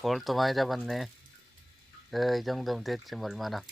골도 많이 잡았네. 어, 이 정도면 됐지 뭐 얼마나.